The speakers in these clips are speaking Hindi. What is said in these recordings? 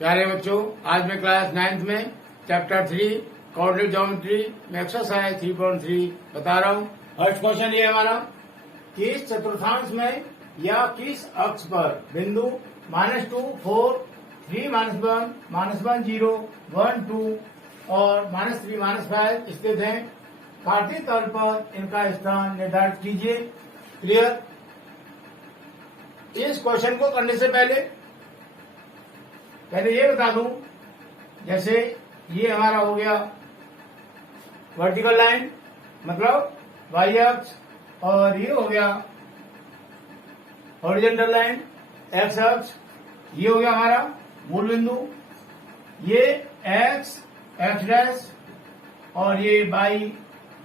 प्यारे बच्चों, आज मैं क्लास 9th में चैप्टर 3 कोऑर्डिनेट ज्योमेट्री में एक्सरसाइज 3.3 बता रहा हूँ। फर्स्ट क्वेश्चन ये हमारा, किस चतुर्थांश में या किस अक्ष पर बिंदु -2, 4, 3, -1, -1, 0, 1, 2 और -3, -5 स्थित हैं। काटती तल पर इनका स्थान निर्धारित कीजिए। क्लियर। इस क्वेश्चन को करने से पहले ये बता दूं, जैसे ये हमारा हो गया वर्टिकल लाइन मतलब वाई अक्ष, और ये हो गया हॉरिजॉन्टल लाइन एक्स अक्ष। ये हो गया हमारा मूल बिंदु, ये एक्स डैश और ये बाई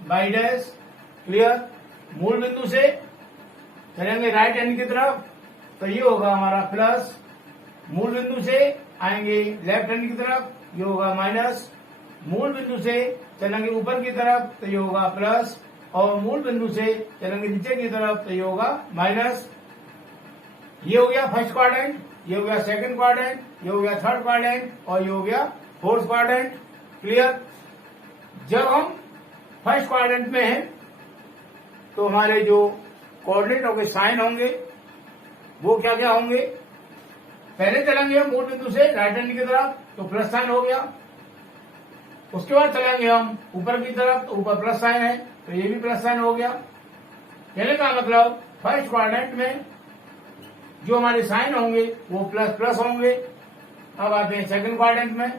डैश। क्लियर। मूल बिंदु से चलेंगे राइट हैंड की तरफ तो ये होगा हमारा प्लस, मूल बिंदु से आएंगे लेफ्ट हैंड की तरफ ये होगा माइनस, मूल बिंदु से चलेंगे ऊपर की तरफ तो ये होगा प्लस, और मूल बिंदु से चलेंगे नीचे की तरफ तो ये होगा माइनस। ये हो गया फर्स्ट क्वाड्रेंट, ये हो गया सेकंड क्वाड्रेंट, ये हो गया थर्ड क्वाड्रेंट और ये हो गया फोर्थ क्वाड्रेंट। क्लियर। जब हम फर्स्ट क्वाड्रेंट में हैं तो हमारे जो कोऑर्डिनेट होंगे साइन होंगे वो क्या क्या होंगे। पहले चलेंगे हम मूल बिंदु से राइट हैंड की तरफ तो प्लस साइन हो गया, उसके बाद चलेंगे हम ऊपर की तरफ तो ऊपर प्लस साइन है तो ये भी प्लस साइन हो गया। कहने का मतलब फर्स्ट क्वाड्रेंट में जो हमारे साइन होंगे वो प्लस प्लस होंगे। अब आते हैं सेकंड क्वाड्रेंट में।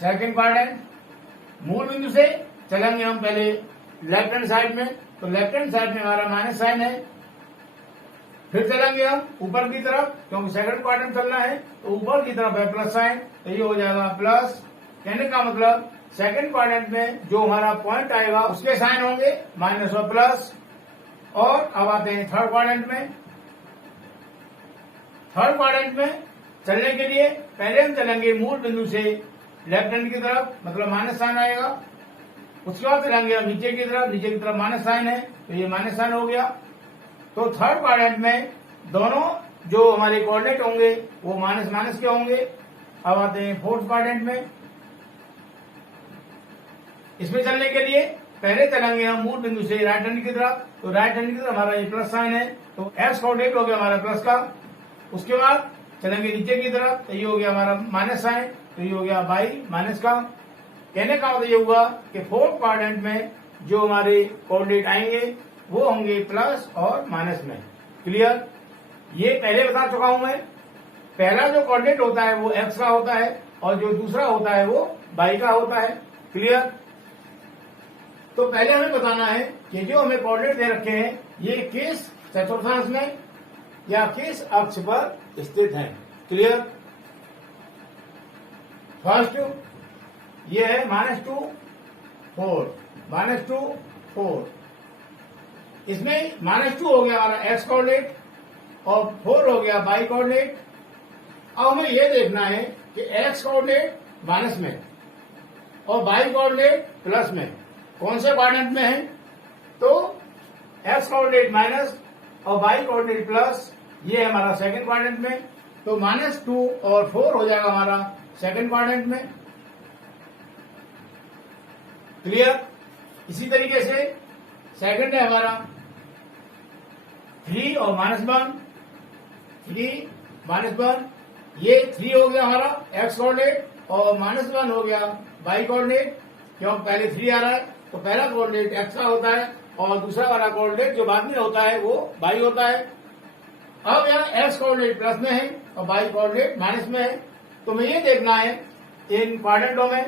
सेकंड क्वाड्रेंट मूल बिंदु से चलेंगे हम पहले लेफ्ट हैंड साइड में तो लेफ्ट हैंड साइड में हमारा माइनस साइन है। फिर चलेंगे हम ऊपर की तरफ क्योंकि सेकंड क्वाड्रेंट चलना है तो ऊपर की तरफ है प्लस साइन तो ये हो जाएगा प्लस। कहने का मतलब सेकंड क्वाड्रेंट में जो हमारा पॉइंट आएगा उसके साइन होंगे माइनस और प्लस। और अब आते हैं थर्ड क्वाड्रेंट में। थर्ड क्वाड्रेंट में चलने के लिए पहले हम चलेंगे मूल बिंदु से लेफ्ट हैंड की तरफ मतलब माइनस साइन आएगा, उसके बाद चलेंगे हम नीचे की तरफ माइनस साइन है तो ये माइनस साइन हो गया। तो थर्ड क्वाड्रेंट में दोनों जो हमारे कोऑर्डिनेट होंगे वो माइनस माइनस के होंगे। अब आते हैं फोर्थ क्वाड्रेंट में। इसमें चलने के लिए पहले चलेंगे हम मूल बिंदु से राइट हैंड की तरफ तो राइट हैंड की तरफ हमारा ये प्लस साइन है तो एक्स कोऑर्डिनेट हो गया हमारा प्लस का। उसके बाद चलेंगे नीचे की तरफ तो ये हो गया हमारा माइनस साइन तो ये हो गया बाई माइनस का। कहने का मतलब ये हुआ कि फोर्थ क्वाड्रेंट में जो हमारे कोऑर्डिनेट आएंगे वो होंगे प्लस और माइनस में। क्लियर। ये पहले बता चुका हूं मैं। पहला जो कोऑर्डिनेट होता है वो एक्स का होता है और जो दूसरा होता है वो बाई का होता है। क्लियर। तो पहले हमें बताना है कि जो हमें कोऑर्डिनेट दे रखे हैं ये किस चतुर्थांश में या किस अक्ष पर स्थित है। क्लियर। फर्स्ट ये है -2, 4, -2, 4। इसमें -2 हो गया हमारा एक्स कोऑर्डिनेट और 4 हो गया बाई कोऑर्डिनेट। अब हमें यह देखना है कि एक्स कोऑर्डिनेट माइनस में और बाई कोऑर्डिनेट प्लस में कौन से क्वाड्रेंट में है। तो एक्स कोऑर्डिनेट माइनस और बाई कोऑर्डिनेट प्लस ये है हमारा सेकंड क्वाड्रेंट में तो -2 और 4 हो जाएगा हमारा सेकंड क्वाड्रेंट में। क्लियर। इसी तरीके से सेकंड है हमारा 3 और -1, 3, -1। ये 3 हो गया हमारा एक्स कोऑर्डिनेट और -1 हो गया बाई कोऑर्डिनेट। क्यों पहले 3 आ रहा है तो पहला कोऑर्डिनेट एक्स का होता है और दूसरा वाला कोऑर्डिनेट जो बाद में होता है वो बाई होता है। अब यहाँ एक्स कोऑर्डिनेट प्लस में है और बाई कोऑर्डिनेट माइनस में है तो हमें ये देखना है इन क्वाड्रेंटों में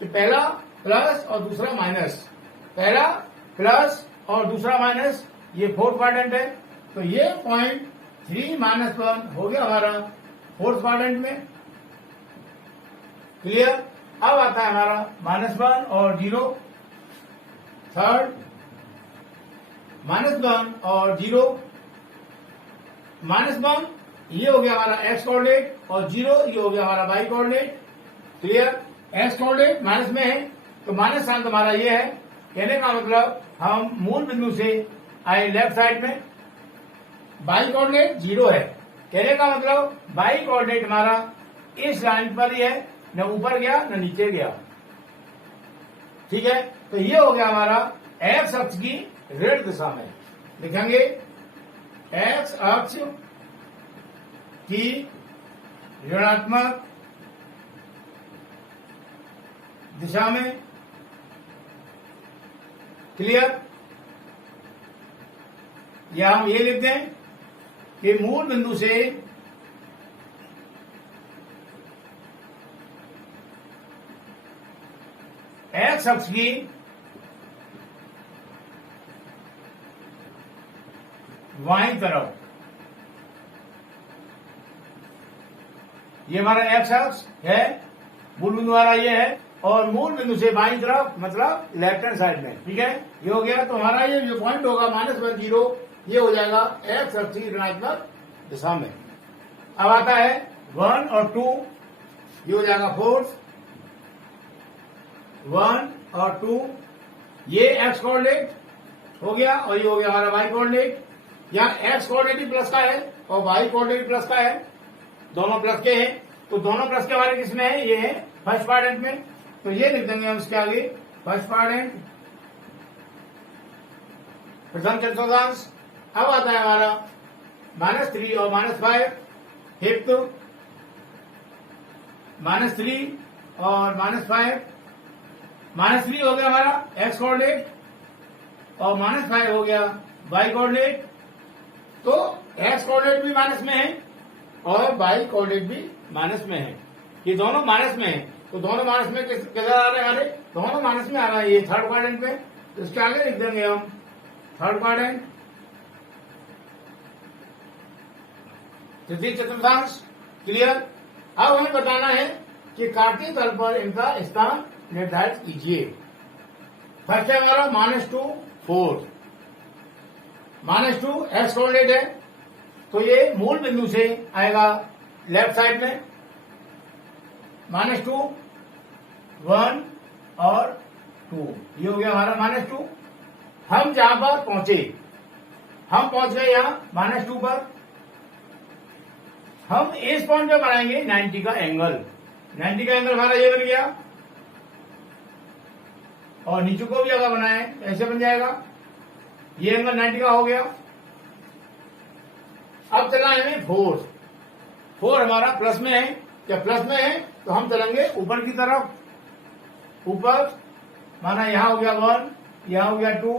कि पहला प्लस और दूसरा माइनस, पहला प्लस और दूसरा माइनस, ये फोर्थ क्वाड्रेंट है तो ये पॉइंट 3, -1 हो गया हमारा फोर्थ क्वाड्रेंट में। क्लियर। अब आता है हमारा -1 और 0, थर्ड -1 और 0, -1 ये हो गया हमारा एक्स कोऑर्डिनेट और 0 ये हो गया हमारा by coordinate. Clear. X coordinate minus में है तो माइनस साइन हमारा ये है। कहने का मतलब हम मूल बिंदु से आए लेफ्ट साइड में, बाई कोऑर्डिनेट 0 है। कहने का मतलब बाई कोऑर्डिनेट हमारा इस लाइन पर ही है, न ऊपर गया न नीचे गया। ठीक है, तो ये हो गया हमारा एक्स अक्ष की ऋण दिशा में। लिखेंगे एक्स अक्ष की ऋणात्मक दिशा में। क्लियर? या हम ये लिख दें कि मूल बिंदु से एक्स अक्ष की बाईं तरफ, ये हमारा एक्स अक्ष है, मूल बिंदु हमारा ये है, और मूल बिंदु से बाईं तरफ मतलब लेफ्ट हैंड साइड में। ठीक है, ये हो गया। तो हमारा ये जो पॉइंट होगा -1 ये हो जाएगा एक्स अक्ष की ऋणात्मक दिशा में। अब आता है 1 और 2, ये हो जाएगा 4, 1 और 2, ये एक्स कोऑर्डिनेट हो गया और ये हो गया हमारा वाई कोऑर्डिनेट। यहाँ एक्स कोऑर्डिनेट भी प्लस का है और वाई कोऑर्डिनेट भी प्लस का है, दोनों प्लस के हैं। तो दोनों प्लस के हमारे किसमें है? ये है फर्स्ट क्वाड्रेंट में। तो ये लिख देंगे हम इसके आगे फर्स्ट क्वाड्रेंट, प्रथम चतुर्थांश। अब आता है हमारा -3 और -5, फिफ्थ, -3 और -5। -3 हो गया हमारा एक्स कोऑर्डिनेट और -5 हो गया वाई कोऑर्डिनेट। तो एक्स कोऑर्डिनेट भी माइनस में है और वाई कोऑर्डिनेट भी माइनस में है, ये दोनों माइनस में है। तो दोनों माइनस में किधर आ रहे हैं हमारे? दोनों माइनस में आ रहा है, ये थर्ड क्वाड्रेंट में। तो इसके आगे लिख देंगे हम थर्ड क्वाड्रेंट, तृतीय चतुर्थांश। क्लियर? अब हमें बताना है कि काटती तल पर इनका स्थान निर्धारित कीजिए। फर्स्ट है हमारा -2, 4, -2 एक्स कोऑर्डिनेट है, तो ये मूल बिंदु से आएगा लेफ्ट साइड में। -2, 1 और 2, ये हो गया हमारा -2। हम जहां पर पहुंचे, हम पहुंच गए यहां -2 पर। हम इस पॉइंट पे बनाएंगे 90 का एंगल। 90 का एंगल हमारा ये बन गया, और नीचे को भी अगर बनाए ऐसे बन जाएगा, ये एंगल 90 का हो गया। अब चला है 4, 4 हमारा प्लस में है। क्या प्लस में है? तो हम चलेंगे ऊपर की तरफ, ऊपर माना यहां हो गया 1, यहां हो गया 2,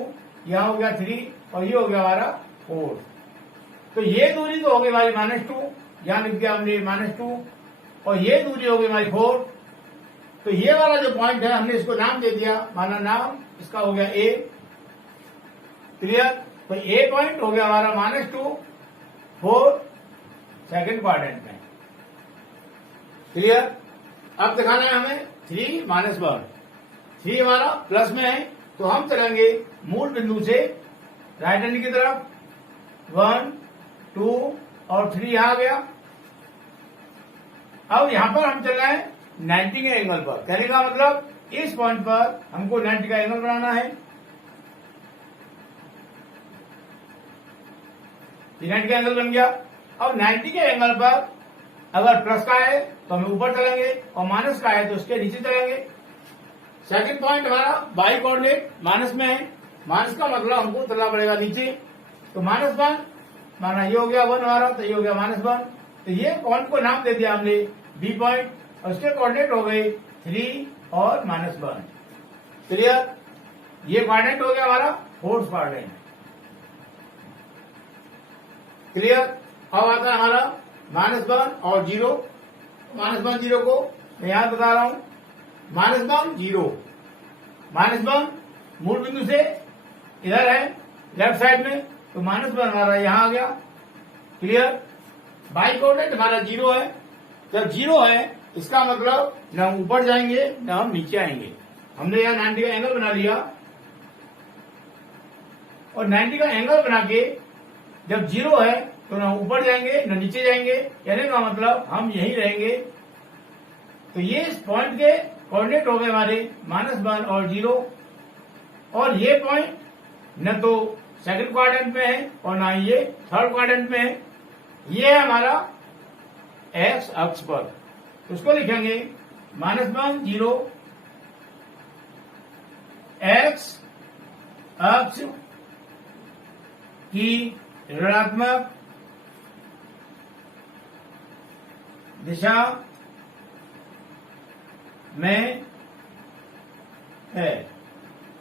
यहां हो गया 3 और ये हो गया हमारा 4। तो ये दूरी तो हो गई हमारी -2, यहां लिख दिया हमने -2, और ये दूरी हो गई हमारी 4। तो ये वाला जो पॉइंट है हमने इसको नाम दे दिया, माना नाम इसका हो गया ए। क्लियर? तो ए पॉइंट हो गया हमारा -2, 4 सेकेंड क्वाड्रेंट में। क्लियर? अब दिखाना है हमें 3 -1, 3 हमारा प्लस में है, तो हम चलेंगे मूल बिंदु से राइट हैंड की तरफ। 1, 2 और 3 यहां आ गया। अब यहां पर हम चल रहे हैं 90 के एंगल पर। कहने का मतलब इस पॉइंट पर हमको 90 का एंगल बनाना है। 90 का एंगल बन गया। अब 90 के एंगल पर अगर प्लस का है तो हम ऊपर चलेंगे और माइनस का है तो उसके नीचे चलेंगे। सेकंड पॉइंट हमारा वाई कोऑर्डिनेट माइनस में है, माइनस का मतलब हमको चलना पड़ेगा नीचे। तो -1 माना ये हो गया 1 हमारा, तो ये हो गया -1। तो ये पॉइंट को नाम दे दिया हमने बी पॉइंट, और उसके कोऑर्डिनेट हो गए 3 और -1। क्लियर? ये क्वाड्रेंट हो गया हमारा फोर्थ क्वाड्रेंट। क्लियर? अब आता है हमारा -1 और 0। -1 0 को मैं यहां बता रहा हूं, -1 0, -1 मूल बिंदु से इधर है लेफ्ट साइड में, तो -1 हमारा यहां आ गया। क्लियर? बाई कोऑर्डिनेट हमारा 0 है। जब 0 है इसका मतलब न हम ऊपर जाएंगे न हम नीचे आएंगे। हमने यहां 90 का एंगल बना लिया, और 90 का एंगल बना के जब 0 है तो न ऊपर जाएंगे न नीचे जाएंगे, कहने का मतलब हम यहीं रहेंगे। तो ये इस पॉइंट के कोऑर्डिनेट हो गए हमारे -1 और 0, और ये पॉइंट न तो सेकंड क्वाड्रेंट में है और ना ये थर्ड क्वाड्रेंट में है। ये है हमारा एक्स अक्ष पर। तो उसको लिखेंगे -1 0 x अक्ष की ऋणात्मक दिशा में है,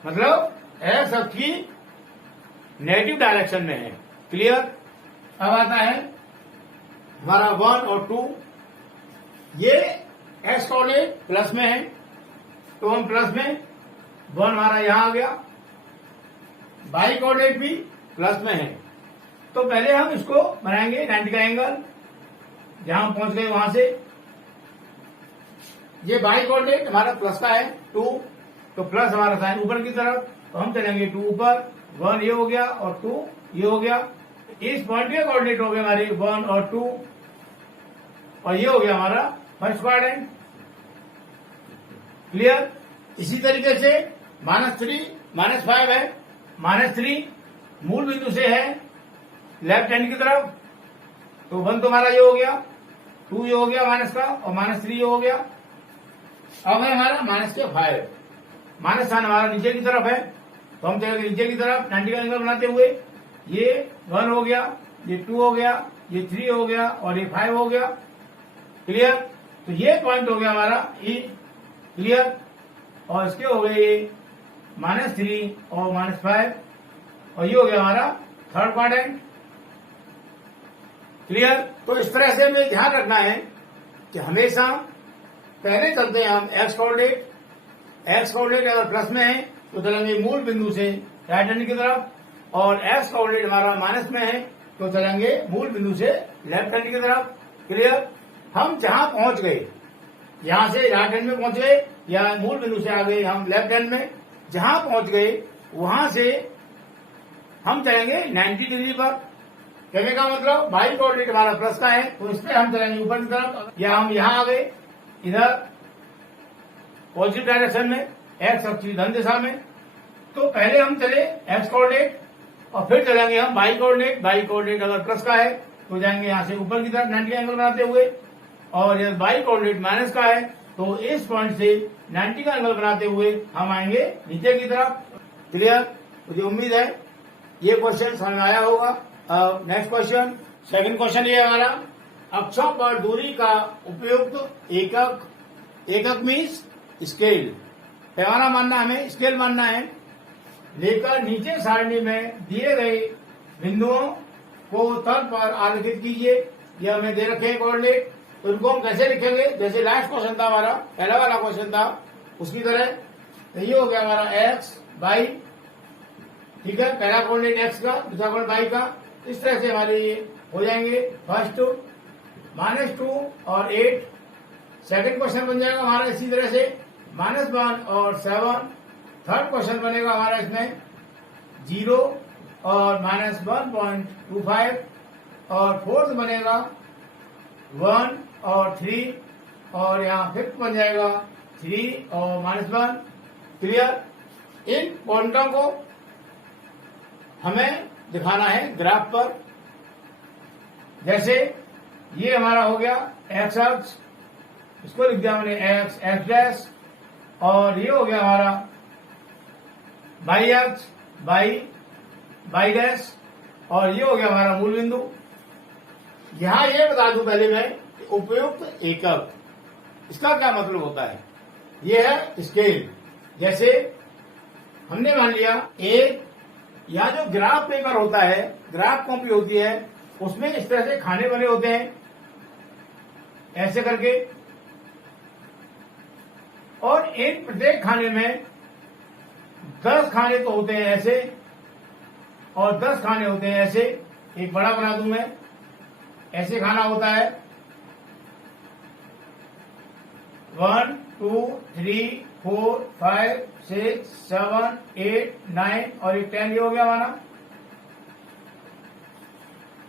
मतलब एक्स अक्ष की नेगेटिव डायरेक्शन में है। क्लियर। अब आता है हमारा 1 और 2। ये एक्स कोऑर्डिनेट प्लस में है, तो हम प्लस में 1 हमारा यहां आ गया, बाई कोऑर्डिनेट भी प्लस में है। तो पहले हम इसको बनाएंगे 90 का एंगल, जहां पहुंच गए वहां से। ये बाई कोऑर्डिनेट हमारा प्लस का है 2, तो प्लस हमारा साइन ऊपर की तरफ, तो हम चलेंगे 2 ऊपर, 1 ये हो गया और 2 ये हो गया। इस पॉइंट के कोऑर्डिनेट हो गए हमारे 1 और 2, और ये हो गया हमारा फर्स्ट क्वाड्रेंट। क्लियर। इसी तरीके से -3 -5 है, -3 मूल बिंदु से है लेफ्ट हैंड की तरफ, तो 1 तो हमारा ये हो गया, 2 ये हो गया माइनस का, और -3 ये हो गया। अब है हमारा -5, माइनस साइन हमारा नीचे की तरफ है, तो हम चलेंगे नीचे की तरफ 90 का एंगल बनाते हुए। ये 1 हो गया, ये 2 हो गया, ये 3 हो गया और ये 5 हो गया। क्लियर। तो ये पॉइंट हो गया हमारा ई। क्लियर। और इसके हो गए ये -3 और -5, और ये हो गया हमारा थर्ड क्वाड्रेंट। क्लियर। तो इस तरह से हमें ध्यान रखना है कि हमेशा पहले चलते हैं हम एक्स कोऑर्डिनेट। एक्स कोऑर्डिनेट अगर प्लस में है तो चलेंगे मूल बिंदु से राइट हैंड की तरफ, और एक्स कोऑर्डिनेट हमारा माइनस में है तो चलेंगे मूल बिंदु से लेफ्ट हैंड की तरफ। क्लियर। हम जहां पहुंच गए, यहां से राइट हैंड में पहुंच गए या मूल बिंदु से आ गए हम लेफ्ट हैंड में, जहां पहुंच गए वहां से हम चलेंगे 90 डिग्री पर। कहने का मतलब बाई कोऑर्डिनेट हमारा प्लस का है, तो इस पर हम चलेंगे ऊपर की तरफ, या हम यहां आ गए इधर पॉजिटिव डायरेक्शन में, एक्स अक्ष की धन दिशा में। तो पहले हम चले एक्स कोऑर्डिनेट और फिर चलेंगे हम बाई कोऑर्डिनेट। बाई कोऑर्डिनेट अगर प्लस का है तो जाएंगे यहां से ऊपर की तरफ 90 का एंगल बनाते हुए, और यदि बाई कोऑर्डिनेट माइनस का है तो इस पॉइंट से 90 का एंगल बनाते हुए हम आएंगे नीचे की तरफ। क्लियर। मुझे उम्मीद है ये क्वेश्चन समझ आया होगा। नेक्स्ट क्वेश्चन, सेकंड क्वेश्चन ये हमारा, अक्षों पर दूरी का उपयुक्त एकक, एकक मीन्स स्केल, पैमाना मानना, हमें स्केल मानना है, लेकर नीचे सारणी में दिए गए बिंदुओं को तल पर आलेखित कीजिए। यह हमें दे रखे हैं कोऑर्डिनेट, तो इनको हम कैसे लिखेंगे, जैसे लास्ट क्वेश्चन था हमारा, पहला वाला क्वेश्चन था उसकी तरह। तो ये हो गया हमारा एक्स बाई, ठीक है, पहला कोऑर्डिनेट एक्स का, दूसरा कोऑर्डिनेट बाई का। इस तरह से हमारे ये हो जाएंगे। फर्स्ट -2 और 8, सेकंड क्वेश्चन बन जाएगा हमारा इसी तरह से -1 और 7, थर्ड क्वेश्चन बनेगा हमारा इसमें 0 और -1.25, और फोर्थ बनेगा 1 और 3, और यहाँ फिफ्थ बन जाएगा 3 और -1। क्लियर। इन पॉइंटों को हमें दिखाना है ग्राफ पर। जैसे ये हमारा हो गया एक्स अक्ष, इसको लिख दिया हमने एक्स एक्स डैश, और ये हो गया हमारा बाई अक्ष बाई बाई डैश, और ये हो गया हमारा मूल बिंदु। यहां ये बता दूं पहले मैं, उपयुक्त एकक, इसका क्या मतलब होता है। ये है स्केल। जैसे हमने मान लिया एक, या जो ग्राफ पेपर होता है, ग्राफ कॉपी होती है, उसमें इस तरह से खाने बने होते हैं ऐसे करके, और एक प्रत्येक खाने में 10 खाने तो होते हैं ऐसे, और 10 खाने होते हैं ऐसे। एक बड़ा बना दूं मैं, ऐसे खाना होता है 1 2 3 4 5 6 7 8 9 और 10 ये हो गया हमारा,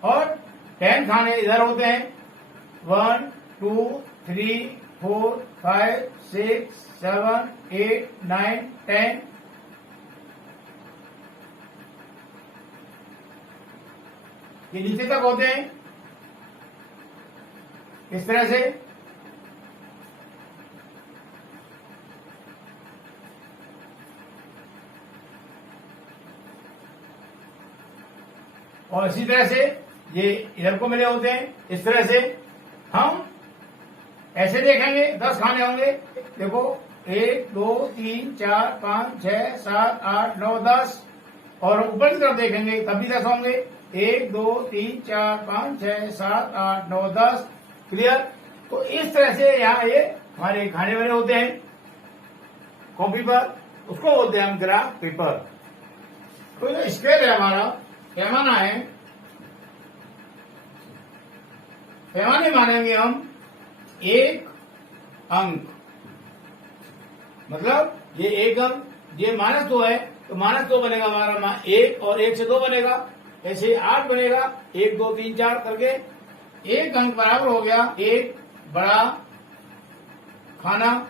और 10 खाने इधर होते हैं 1 2 3 4 5 6 7 8 9 10। ये नीचे तक होते हैं इस तरह से, और इसी तरह से ये इधर को मिले होते हैं। इस तरह से हम ऐसे देखेंगे 10 खाने होंगे। देखो 1 2 3 4 5 6 7 8 9 10 और ऊपर की तरफ देखेंगे तब भी 10 होंगे। 1 2 3 4 5 6 7 8 9 10। क्लियर। तो इस तरह से यहाँ ये हमारे खाने वाले होते हैं कॉपी पर, उसको बोलते हैं हम ग्राफ पेपर। तो जो स्केल है हमारा पैमाना है, पैमाने मानेंगे हम 1 अंक, मतलब ये 1 अंक, ये -2 है तो -2 बनेगा हमारा 1 और 1 से 2 बनेगा, ऐसे 8 बनेगा। 1 2 3 4 करके 1 अंक बराबर हो गया 1 बड़ा खाना।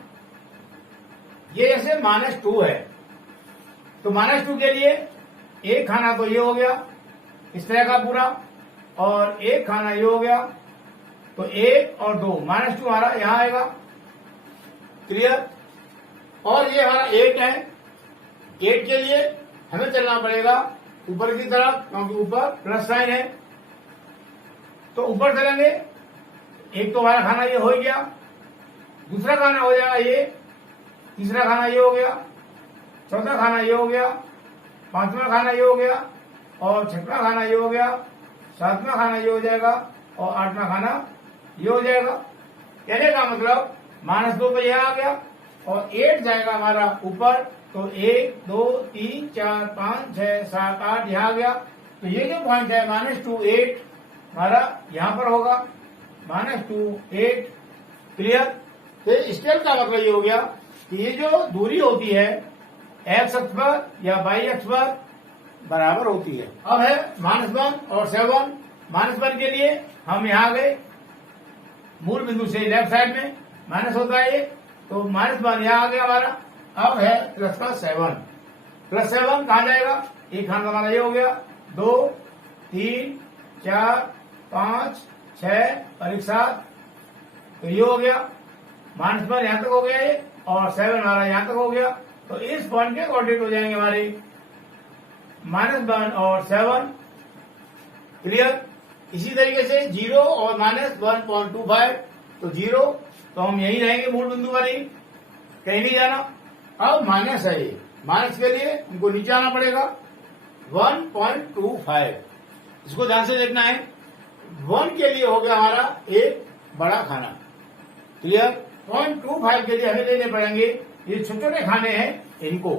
ये ऐसे -2 है तो -2 के लिए 1 खाना तो ये हो गया इस तरह का पूरा, और 1 खाना ये हो गया, तो 1 और 2 -2 हमारा यहां आएगा। क्लियर। और ये हमारा 8 है। 8 के लिए हमें चलना पड़ेगा ऊपर की तरफ, क्योंकि ऊपर प्लस साइन है, तो ऊपर चलेंगे। एक तो हमारा खाना ये हो ही गया, दूसरा खाना हो जाएगा ये, तीसरा खाना ये हो गया, चौथा खाना ये हो गया, पांचवा खाना ये हो गया, और छठवां खाना ये हो गया, सातवां खाना ये हो जाएगा, और आठवां खाना ये हो जाएगा। कहने का मतलब -2 तो यह आ गया, और 8 जाएगा हमारा ऊपर, तो 1 2 3 4 5 6 7 8 यहाँ आ गया। तो ये जो पॉइंट है -2 8 हमारा यहाँ पर होगा, -2 8। क्लियर। तो स्केल का मतलब ये हो गया कि ये जो दूरी होती है एक्स अक्ष पर या वाई अक्ष पर बराबर होती है। अब है -1 और 7। -1 के लिए हम यहाँ गए मूल बिंदु से लेफ्ट साइड में माइनस होता है ये, तो -1 यहाँ आ गया हमारा। अब है +7। +7 कहाँ जाएगा? एक खाना हमारा ये हो गया, 2 3 4 5 6 और 1 7, तो ये हो गया। -1 यहां तक हो गया ये, और 7 हमारा यहां तक हो गया। तो इस पॉइंट के कोऑर्डिनेट हो जाएंगे हमारे -1 और 7। क्लियर। इसी तरीके से 0 और -1.25, तो 0, तो हम यही रहेंगे मूल बिंदु पर ही, कहीं नहीं जाना। अब माइनस है ये, माइनस के लिए हमको नीचे आना पड़ेगा 1.25। इसको ध्यान से देखना है। 1 के लिए हो गया हमारा एक बड़ा खाना। क्लियर। 0.25 के लिए हमें लेने पड़ेंगे ये छोटे छोटे खाने हैं इनको।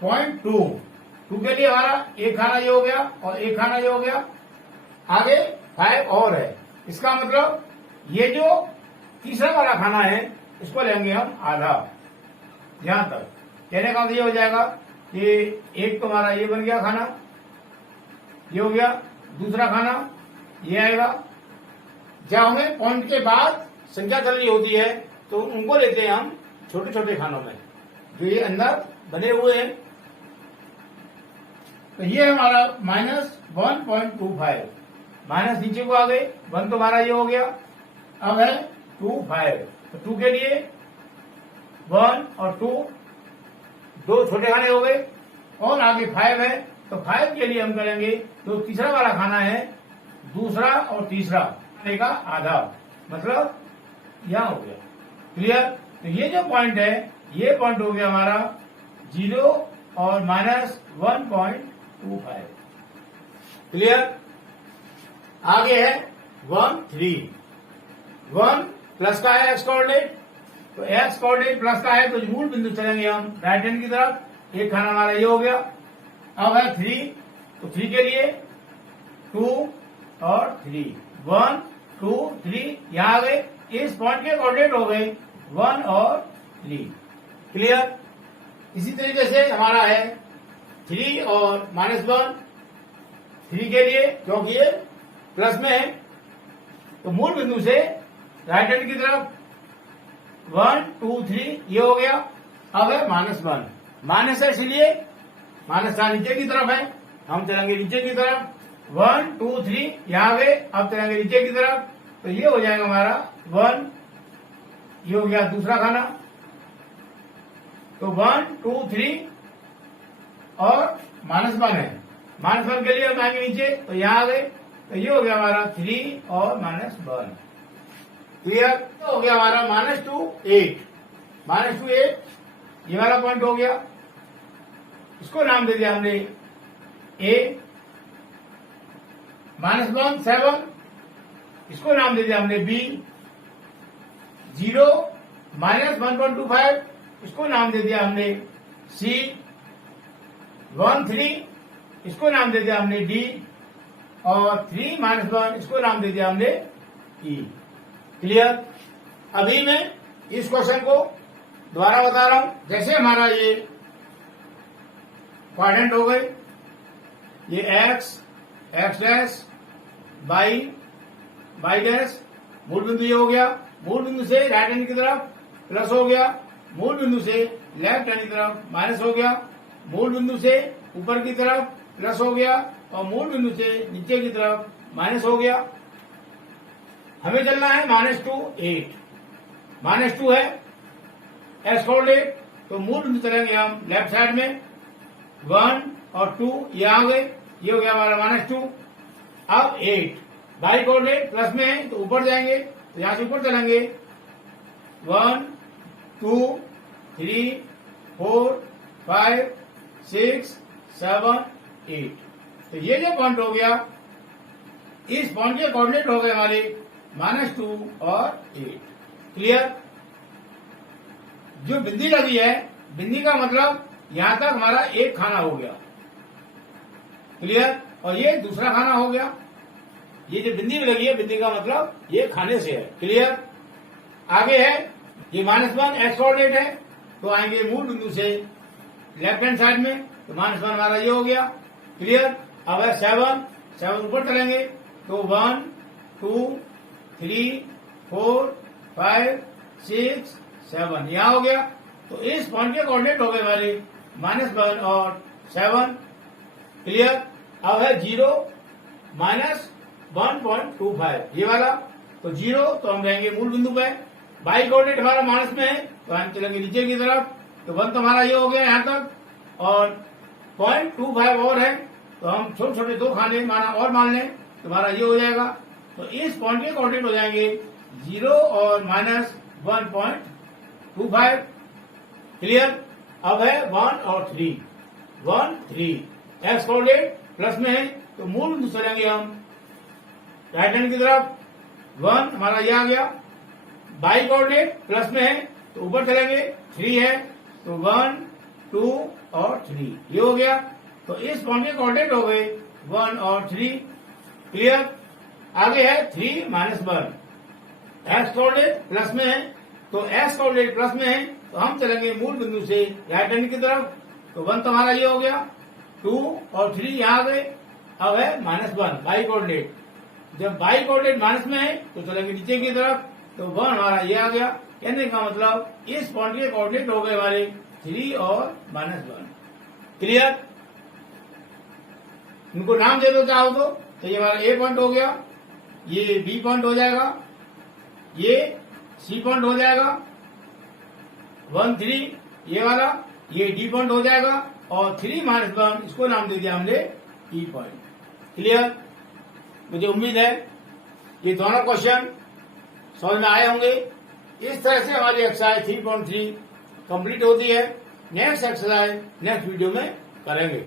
0.2 के लिए हमारा एक खाना ये हो गया और एक खाना ये हो गया, आगे 5 और है। इसका मतलब ये जो तीसरा वाला खाना है इसको लेंगे हम आधा, यहां तक। कहने का मतलब ये हो जाएगा कि एक तो हमारा ये बन गया खाना, ये हो गया, दूसरा खाना ये आएगा। जब हमें पॉइंट के बाद संख्या करनी होती है तो उनको लेते हैं हम छोटे छोटे खानों में जो ये अंदर बने हुए हैं। तो ये हमारा -1.25, माइनस नीचे को आ गए, 1 तो हमारा ये हो गया। अब है 25, तो 2 के लिए 1 और 2, 2 छोटे खाने हो गए, और आगे 5 है, तो 5 के लिए हम करेंगे जो तीसरा वाला खाना है, दूसरा और तीसरा खाने का आधा, मतलब यहां हो गया। क्लियर। तो ये जो पॉइंट है ये पॉइंट हो गया हमारा 0 और -1.25। क्लियर। आगे है 1 3। 1 प्लस का है एक्स कोऑर्डिनेट, तो एक्स कोऑर्डिनेट प्लस का है, तो मूल बिंदु चलेंगे हम राइट हैंड की तरफ। एक खाना हमारा ये हो गया। अब है 3, तो 3 के लिए 2 और 3, 1 2 3 यहां आ गए। इस पॉइंट के कोऑर्डिनेट हो गए 1 और 3। क्लियर। इसी तरीके से हमारा है 3 और -1। 3 के लिए क्योंकि ये प्लस में है, तो मूल बिंदु से राइट हैंड की तरफ 1 2 3 ये हो गया। अब है -1, माइनस है इसलिए माइनस का नीचे की तरफ है, हम चलेंगे नीचे की तरफ। 1 2 3 यहां आ गए, अब चलेंगे नीचे की तरफ, तो ये हो जाएगा हमारा 1, ये हो गया दूसरा खाना, तो 1 2 3 और -1 है, -1 के लिए हम आएंगे नीचे, तो यहाँ आ गए, तो ये हो गया हमारा 3 और -1। क्लियर? तो हो गया हमारा -2 8, -2 8, ये वाला पॉइंट हो गया, इसको नाम दे दिया हमने ए। -1 7, इसको नाम दे दिया हमने बी। 0 -1.25, इसको नाम दे दिया हमने सी। 1 3, इसको नाम दे दिया हमने डी। और 3 -1, इसको नाम दे दिया हमने ई। क्लियर? अभी मैं इस क्वेश्चन को दोबारा बता रहा हूं। जैसे हमारा ये क्वाड्रेंट हो गए, ये x, x dash, by dash, मूल बिंदु ये हो गया। मूल बिंदु से राइट हैंड की तरफ प्लस हो गया, मूल बिंदु से लेफ्ट हैंड की तरफ माइनस हो गया, मूल बिंदु से ऊपर की तरफ प्लस हो गया और मूल बिंदु से नीचे की तरफ माइनस हो गया। हमें चलना है -2 8, -2 है एक्स कोऑर्डिनेट, तो मूल बिंदु चलेंगे हम लेफ्ट साइड में। 1 और 2 ये आ गए, ये हो गया हमारा -2। अब 8 बाई कोऑर्डिनेट प्लस में है, तो ऊपर जाएंगे, तो यहां से ऊपर चलेंगे। 1 2 3 4 5 6 7 8, तो ये जो पॉइंट हो गया, इस पॉइंट के कोऑर्डिनेट हो गए हमारे -2 और 8। क्लियर? जो बिंदी लगी है, बिंदी का मतलब यहां तक हमारा एक खाना हो गया। क्लियर? और ये दूसरा खाना हो गया। ये जो बिंदी में लगी है, बिंदी का मतलब ये खाने से है। क्लियर? आगे है ये -1 एक्स कोऑर्डिनेट है, तो आएंगे मूल बिंदु से लेफ्ट हैंड साइड में, तो -1 हमारा ये हो गया। क्लियर? अब है 7 ऊपर चलेंगे, तो 1 2 3 4 5 6 7 यहां हो गया। तो इस पॉइंट के कोऑर्डिनेट हो गए हमारे -1 और 7। क्लियर? अब है 0 -1.25 ये वाला, तो 0, तो हम रहेंगे मूल बिंदु पे। बाई कोऑर्डिनेट हमारा माइनस में है, तो हम चलेंगे नीचे की तरफ, तो 1 तो हमारा ये हो गया यहां तक, और 0.25 और है, तो हम छोटे छोटे दो खाने माना और मान लें, तो हमारा ये हो जाएगा। तो इस पॉइंट के कोऑर्डिनेट हो जाएंगे 0 और -1.25। क्लियर? अब है 1 और 3, 1 3 एक्स कोऑर्डिनेट प्लस में है, तो मूल बिंदु चलेंगे हम राइट हैंड की तरफ। 1 हमारा ये आ गया, बाई कोऑर्डिनेट प्लस में है, तो ऊपर चलेंगे। 3 है, तो 1 2 और 3 ये हो गया। तो इस पॉइंट के कोऑर्डिनेट हो गए 1 और 3। क्लियर? आगे है 3 -1 एक्स कोऑर्डिनेट प्लस में है, तो एक्स कोऑर्डिनेट प्लस में है, तो हम चलेंगे मूल बिंदु से राइट हैंड की तरफ, तो 1 तो हमारा ये हो गया। 2 और 3 यहां आ गए। अब है -1 बाई कोऑर्डिनेट, जब बाई कोऑर्डिनेट माइनस में है, तो चलेंगे नीचे की तरफ, तो 1 हमारा ये आ गया। कहने का मतलब इस पॉइंट के कोऑर्डिनेट हो गए हमारे 3 और -1। क्लियर? इनको नाम दे दो चाहो तो ये हमारा ए पॉइंट हो गया, ये बी पॉइंट हो जाएगा, ये सी पॉइंट हो जाएगा, 1 3 ये वाला, ये डी पॉइंट हो जाएगा, और 3 -1 इसको नाम दे दिया हमने ई पॉइंट। क्लियर? मुझे उम्मीद है ये दोनों क्वेश्चन समझ में आए होंगे। इस तरह से हमारी एक्सरसाइज 3.3 कंप्लीट होती है। नेक्स्ट एक्सरसाइज नेक्स्ट वीडियो में करेंगे।